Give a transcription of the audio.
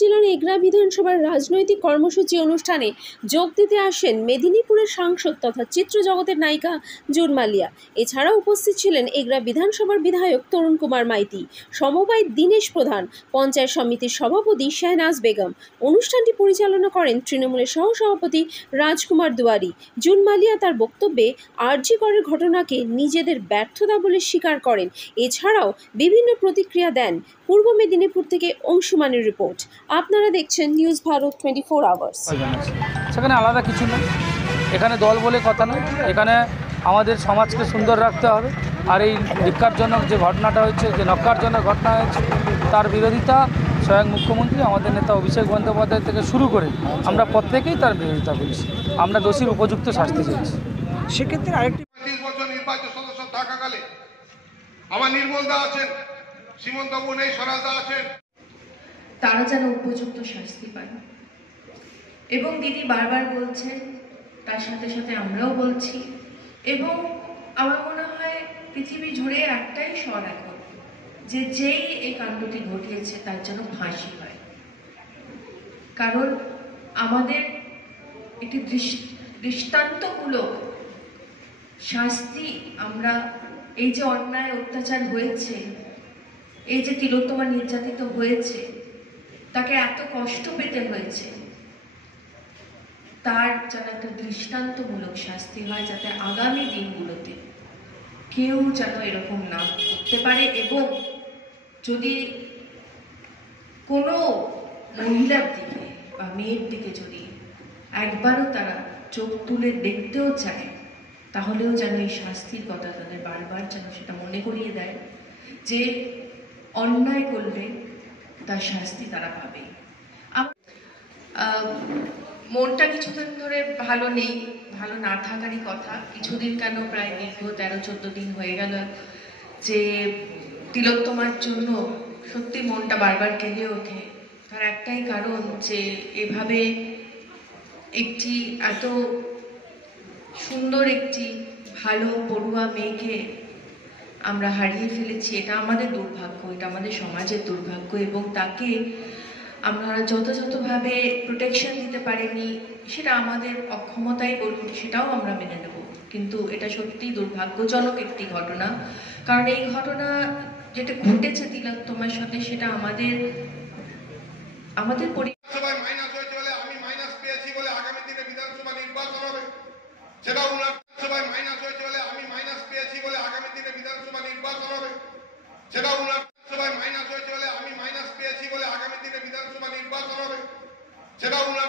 জেলার এগরা বিধানসভার রাজনৈতিক কর্মসূচি অনুষ্ঠানে যোগ দিতে আসেন মেদিনীপুরের সাংসদ তথা চিত্র জগতের নায়িকা জুন মালিয়া। এছাড়া উপস্থিত ছিলেন এগরা বিধানসভার বিধায়ক তরুণ কুমার মাইতি, সমবায় দীনেশ প্রধান, পঞ্চায়েত সমিতির সভাপতি শাহনাজ বেগম। অনুষ্ঠানটি পরিচালনা করেন তৃণমূলের সহসভাপতি রাজকুমার দুয়ারি। জুন মালিয়া তার বক্তব্যে আরজি করের ঘটনাকে নিজেদের ব্যর্থতা বলে স্বীকার করেন। এছাড়াও বিভিন্ন প্রতিক্রিয়া দেন। পূর্ব মেদিনীপুর থেকে অংশুমানের রিপোর্ট। আপনারা দেখছেন নিউজ ভারত 24 আওয়ার্স। সেখানে আলাদা কিছু নেই, এখানে দল বলে কথা নয়, এখানে আমাদের সমাজকে সুন্দর রাখতে হবে। আর এই ধিক্কারজনক যে ঘটনাটা হয়েছে, যে নক্কারজনক ঘটনা হয়েছে, তার বিরোধিতা স্বয়ং মুখ্যমন্ত্রী, আমাদের নেতা অভিষেক বন্দ্যোপাধ্যায় থেকে শুরু করে আমরা প্রত্যেকেই তার বিরোধিতা করেছি। আমরা দোষীর উপযুক্ত শাস্তি চেয়েছি। সেক্ষেত্রে আরেকটি 30 বছর নির্বাচিত সদস্য থাকাকালে আমার নির্মলদা আছেন, সীমন্তবাবু নেই, স্বরাজদা আছেন, তারা যেন উপযুক্ত শাস্তি পায়। এবং দিদি বারবার বলছেন, তার সাথে সাথে আমরাও বলছি, এবং আমার মনে হয় পৃথিবী জুড়ে একটাই স্বর এখন, যে যেই এই কাণ্ডটি ঘটিয়েছে তার যেন ফাঁসি হয়। কারণ আমাদের একটি দৃষ্টান্তমূলক শাস্তি, আমরা এই যে অন্যায় অত্যাচার হয়েছে, এই যে তিলোত্তমা নির্যাতিত হয়েছে, তাকে এত কষ্ট পেতে হয়েছে, তার যেন একটা দৃষ্টান্তমূলক শাস্তি হয়, যাতে আগামী দিনগুলোতে কেউ যেন এরকম না করতে পারে। এবং যদি কোনো মহিলার দিকে বা মেয়ের দিকে যদি একবারও তারা চোখ তুলে দেখতেও চায়, তাহলেও যেন এই শাস্তির কথা তাদের বারবার যেন সেটা মনে করিয়ে দেয় যে অন্যায় করলে তার শাস্তি তারা পাবে। মনটা কিছুদিন ধরে ভালো নেই, ভালো না থাকারই কথা। কিছুদিন কেন, প্রায় দীর্ঘ 13-14 দিন হয়ে গেল যে তিলোত্তমার জন্য সত্যি মনটা বারবার কেঁদে ওঠে। তার একটাই কারণ যে এভাবে একটি এত সুন্দর একটি ভালো পড়ুয়া মেয়েকে আমরা হারিয়ে ফেলেছি। এটা আমাদের দুর্ভাগ্য, এটা আমাদের সমাজের দুর্ভাগ্য, এবং তাকে আমরা যথাযথভাবে প্রোটেকশন দিতে পারিনি, সেটা আমাদের অক্ষমতাই বলুন, সেটাও আমরা মেনে নেব। কিন্তু এটা সত্যিই দুর্ভাগ্যজনক একটি ঘটনা, কারণ এই ঘটনা যেটা ঘটেছে তিলোত্তমার সাথে, সেটা আমাদের বিধানসভায় মাইনাস হয়েছে বলে আমি মাইনাস পেয়েছি বলে আগামী দিনে বিধানসভা নির্বাচন হবে, সেটাও উনার বিধানসভায় মাইনাস হয়েছে বলে আমি মাইনাস পেয়েছি বলে আগামী দিনে বিধানসভা নির্বাচন হবে, সেটাও উনার বিধানসভায় মাইনাস হয়েছে বলে আমি মাইনাস পেয়েছি বলে আগামী দিনে বিধানসভা নির্বাচন হবে, সেটাও উনার